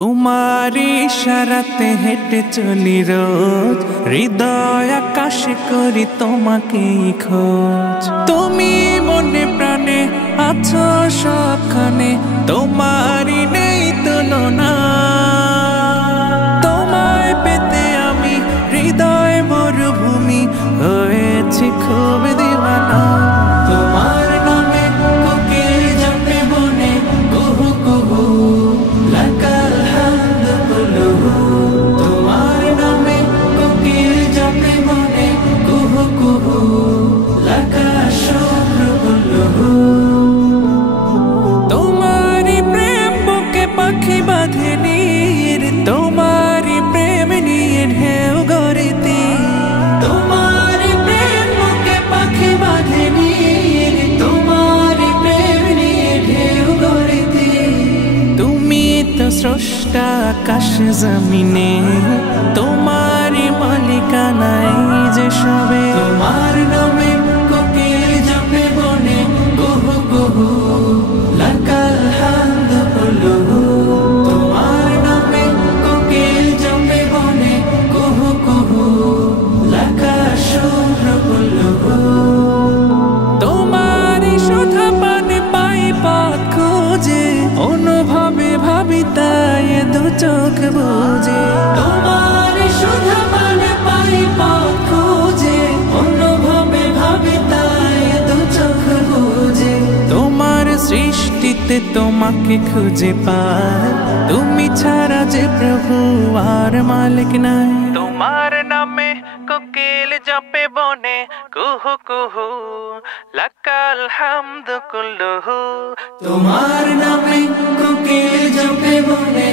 তোমারি ইশারাতে হেঁটে চলি রোজ, হৃদয় আকাশে করি তোমাকেই খোঁজ। তুমি মনে প্রাণে আছো সবখানে, তোমারই নেই তুলনা। তোমায় পেতে আমি হৃদয় মরুভূমি হয়েছি খুব দিওয়ানা। তোমার নামে কোকিল জপে বনে কুহু কুহু, লাকাল হামদু কুল্লুহু। তোমার নামে কোকিল জপে বনে কুহু কুহু, লাকাল শুকরু কুল্লুহু। তোমারি প্রেম বুকে পাখি বাঁধে নীর, তোমারি প্রেম নিয়ে ঢেউ গড়িতে। তোমারি প্রেম বুকে পাখি বাঁধে নীর, তোমারি প্রেম নিয়ে ঢেউ গড়িতে। তুমি তো স্রষ্টা আকাশ জমিনে, তোমারি মালিকানায় যে সবে। তোমার নামে কোকিল জপে বনে কুহু কুহু, লাকাল হামদু কুল্লুহু। তোমার নামে কোকিল জপে বনে কুহু কুহু, লাকাল শুকরু কুল্লুহু। তোমারি শোধা পানে পাই পথ খোঁজে, অনুভবে ভাবি তাই দু চোখ বুঝে। তোমারি শোধা পানে পাই পথ খোঁজে, অনুভবে ভাবি তাই দু চোখ বুঝে। তোমার সৃষ্টিতে তোমাকে খুঁজে পাই, তুমি ছাড়া যে প্রভু আর মালিক নাই। তোমার নামে কোকিল জপে বনে কুহু কুহু, লাকাল হামদু কুল্লুহু। তোমার নামে কোকিল জপে বনে